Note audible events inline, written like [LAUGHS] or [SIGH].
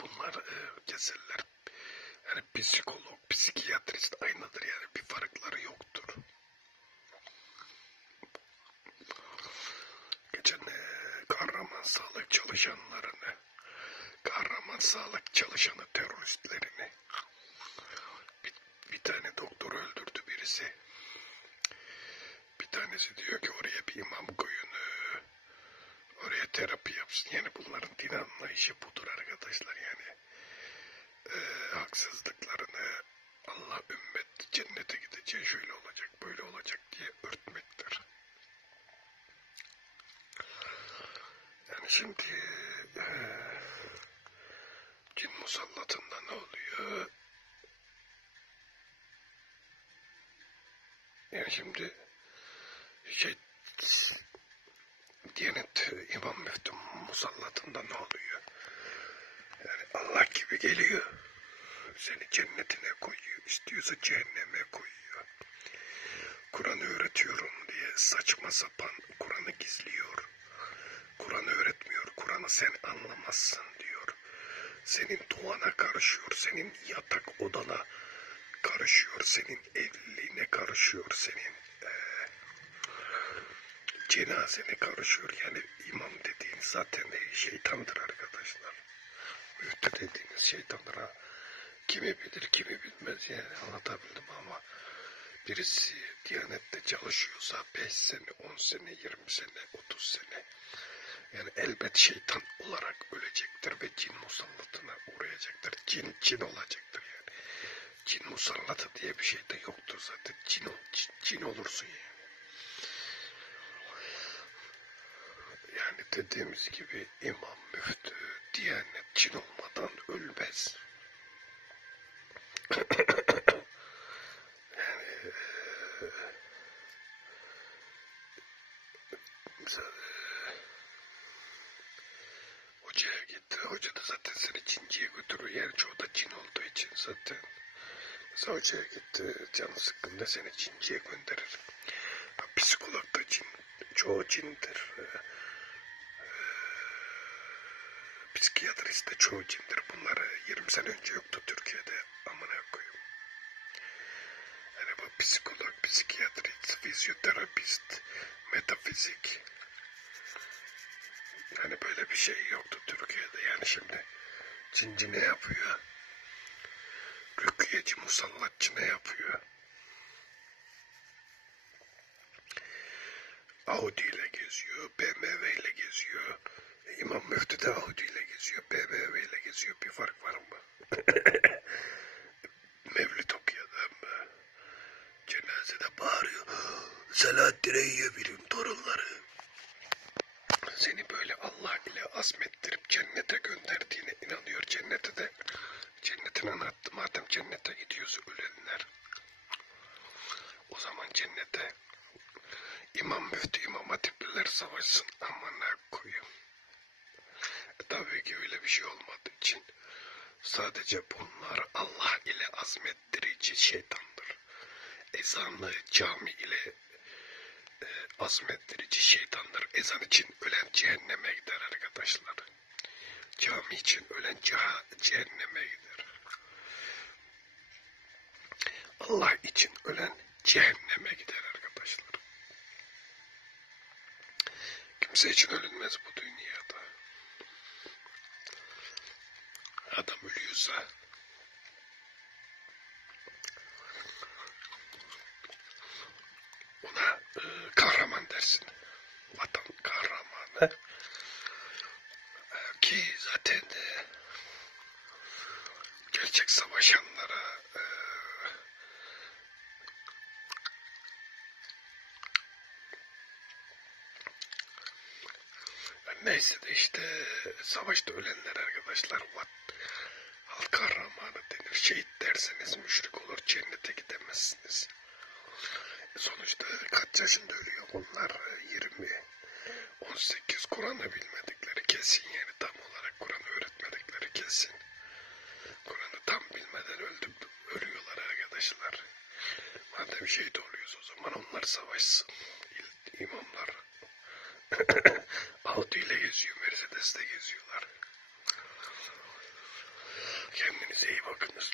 bunlar e, keserler. Yani psikolog, psikiyatrist aynıdır yani bir farkları yoktur. Geçen e, kahraman sağlık çalışanlarını, kahraman sağlık çalışanı teröristlerini bir, bir tane doktor öldürdü birisi. Bir tanesi diyor ki oraya bir imam koyun. e, Oraya terapi yapsın. Yani bunların din anlayışı budur arkadaşlar yani. E, haksızlıklarını Allah ümmet cennete gidecek şöyle olacak böyle olacak diye örtmektir. Yani şimdi e, cin musallatında ne oluyor? Yani şimdi şey Diyanet İmam Müftü musallatında ne oluyor? Yani Allah gibi geliyor. Seni cennetine koyuyor. istiyorsa cehenneme koyuyor. Kur'an öğretiyorum diye saçma sapan Kur'an'ı gizliyor. Kur'an öğretmiyor. Kur'an'ı sen anlamazsın diyor. Senin duana karışıyor. Senin yatak odana karışıyor. Senin evliliğine karışıyor. Senin cenazene karışıyor. Yani imam dediğin zaten şeytandır arkadaşlar. Müftü dediğiniz şeytandır ha. Kimi bilir kimi bilmez yani anlatabildim ama birisi Diyanet'te çalışıyorsa 5 sene, 10 sene, 20 sene, 30 sene yani elbet şeytan olarak ölecektir ve cin musallatına uğrayacaktır. Cin, cin olacaktır yani. Cin musallatı diye bir şey de yoktur zaten. Cin, cin, cin olursun yani. Yani dediğimiz gibi imam, müftü, diyanet cin olmadan ölmez. [COUGHS] yani mesela hocaya gitti. Hoca da zaten seni cinciye götürür. Yani çoğu da cin olduğu için zaten. Mesela hocaya gitti. Canı sıkkında seni cinciye gönderir. Psikolog da cin. Çoğu cindir. Psikiyatrist de çoğu cindir. Bunları 20 sene önce yoktu Türkiye'de. Amına koyayım. Yani bu psikolog, psikiyatrist, fizyoterapist, metafizik. Yani böyle bir şey yoktu Türkiye'de. Yani şimdi cinci ne yapıyor? Rükiyeci, musallatçı ne yapıyor? Audi ile geziyor, BMW ile geziyor. E, İmam Müftü de Audi ile geziyor, BMW ile geziyor. Bir fark var mı? [LAUGHS] Mevlüt okuyor adam mı? Cenazede bağırıyor. Selahattin'e yiyebilirim torunları. Seni böyle Allah ile azmettirip cennete gönderdiğine inanıyor. Cennete de cennetin anlattı. Madem cennete gidiyorsa ölenler. O zaman cennete İmam müftü imam hatipliler savaşsın amına koyayım. E, tabii ki öyle bir şey olmadığı için sadece bunlar Allah ile azmettirici şeytandır. Ezanlı cami ile e, azmettirici şeytandır. Ezan için ölen cehenneme gider arkadaşlar. Cami için ölen cehenneme gider. Allah için ölen cehenneme gider arkadaşlar. Kimse için ölünmez bu dünyada. Adam ölüyorsa ona e, kahraman dersin. Vatan kahramanı. Ki zaten e, gerçek savaşanlara Neyse de işte savaşta ölenler arkadaşlar vat, halk kahramanı denir. Şehit derseniz müşrik olur cennete gidemezsiniz. Sonuçta kaç yaşında ölüyor bunlar? 20, 18 Kur'an'ı bilmedikleri kesin yani tam olarak Kur'an'ı öğretmedikleri kesin. Kur'an'ı tam bilmeden öldü, ölüyorlar arkadaşlar. Madem şehit oluyoruz o zaman onlar savaşsın. İl- İmamlar Audi ile geziyor, Mercedes'te geziyorlar. Kendinize iyi bakınız.